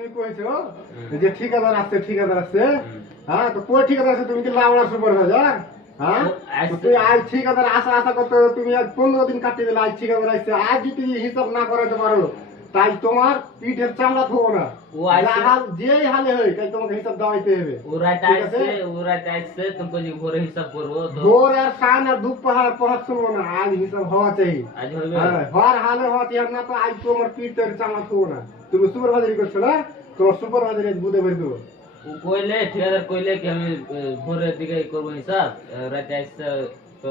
তুমি কইছো যে ঠিকাদার আসছে হ্যাঁ তো কই ঠিকাদার আছে তুমি কি লাউড়া সুপারভাইজার হ্যাঁ তো তুই আজ ঠিকাদার আশা করতে তুমি আজ 15 দিন কাটিয়ে দিলে আজ ঠিকাদার আসছে আজ যদি হিসাব না করাতে পারো তাই তোমার পিঠের চামড়া থবো না ও আইছে যেই হালে হয় তাই তোমাকে হিসাব দেওয়াইতে হবে ও রাত আইছে তুমি ভোরে হিসাব করবো তো ভোর আর শান আর দুপুর পড়া শুনবো না আজ হিসাব হওয়া চাই আজ হইবে হর হালে হওয়া চাই না তো আজ তোমার পিঠের চামড়া থবো না তুমি সুপারভাইজারি করছো না তোমার সুপারভাইজারি বুঝে বের দেবো ও কইলে ঠিকাদার কইলে কি আমি ভোরের দিকে করব হিসাব রাতে আইছে তো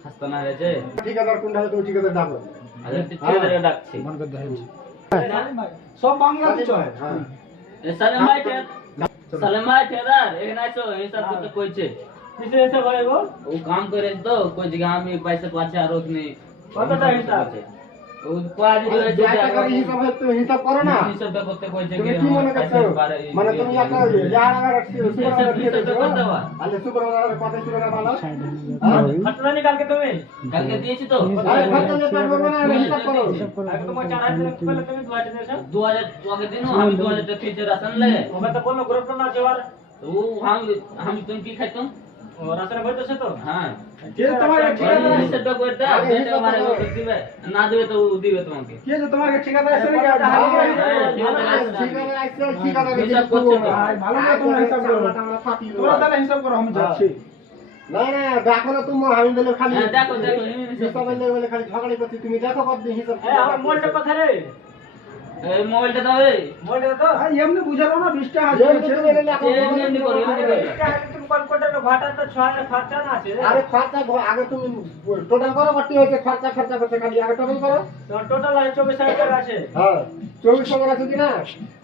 খাস্তা না হয়েছে ঠিকাদার কোনটা তুমি ঠিকাদার ডাকো আজ ঠিকাদার ডাকছি সব বাংলা দিছ হ্যাঁ সালেম ভাই ঠিকাদার এখানে আইছো হিসাব করতে কইছে কিসে এসে ভাই গো ও কাম করে তো কই দিকে আমি পয়সা পাচ্ছে আর ওখানে কতটা হিসাব ও কোয়াজ দিলে যে হিসাব হয় তুমি হিসাব করো না হিসাবটা করতে কইছে তুমি কি মনে করছো মানে তুমি একটা ইয়ারা রাখছো সুপারভাইজার আলে সুপারভাইজার কথা ছিল না ভালো খরচা নি কালকে তুমি কালকে দিয়েছি তো আরে খরচা নিয়ে পারবো না হিসাব করো আগে তোমার 4000 টাকা পেলে তুমি 2000 দিয়েছো 2000 টাকা দিনো আমি 2000 টাকা ফিজে রাশন লাগে ওকে তো বললো গ্রুপ না জোয়ার ও हम तुम की खाते ও রাসনে বইতেছে তো हां কে তোমার ঠিকাদার আছে হিসাবটা করতে যেটা আমারে দিবে না দিবে তো দিবে তোমাকে কে যে তোমার ঠিকাদার আছে নাকি ঠিকাদার আছে ঠিকাদার হিসাব করছে তো ভালো না তোমার হিসাব করো তোমরা তাহলে হিসাব করো আমি যাচ্ছি না না দেখো না তুমি আমি বলে খালি দেখো হিসাব বলে খালি ঝগড়া করছি তুমি দেখো কত হিসাব এই আমার মোবাইলটা কোথায় রে এই মোবাইলটা দাও এই মোবাইলটা তো এমনি বুঝাবো না 20 টাকা এমনি করো তুমি কোন কোটা ভাটা তো 6000 খরচা না আছে আরে খরচা আগে তুমি টোটাল করো কত হয়েছে খরচা করতে খালি আগে টোটাল করো তো টোটাল 24000 টাকা আছে হ্যাঁ 24 আছে কিনা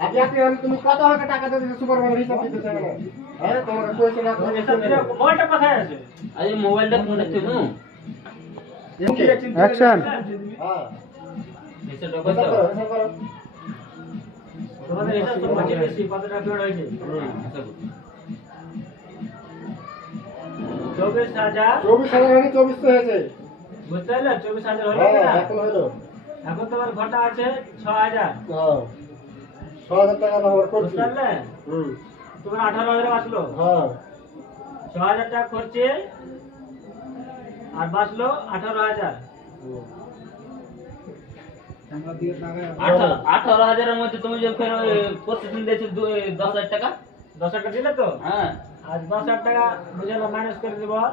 আজ আপনি তুমি কত হাজার টাকা দিতে সুপারভাইজার হিসাব দিতে চাই না হ্যাঁ তোমাকে কইছে না মোবাইলটা কোথায় আছে আরে মোবাইলটা কোনটা ছিল অ্যাকশন হ্যাঁ হিসাবটা হিসাব করতে করো হিসাব করো তোমাদের হিসাব তো বাকি বেশি কত টাকা পেড হয়েছে 24000 24,000 মানে 2400 হয়েছে বুঝতে পারলে 24000 হলো হ্যাঁ না এখন হলো এখন তোমার ঘটা আছে 6000 হ্যাঁ 6000 টাকা ব্যবহার করছি বুঝতে পারলে তোমার 18000 আসলো হ্যাঁ 6000 টাকা খরচে আর বাঁচলো 18000 18,000 এর মধ্যে তুমি যে ফের প্রসেসিং দিয়েছো 10,000 টাকা 10 টাকা দিলে তো হ্যাঁ আজ 10,000 টাকা বুঝালো মাইনাস করে দেব আর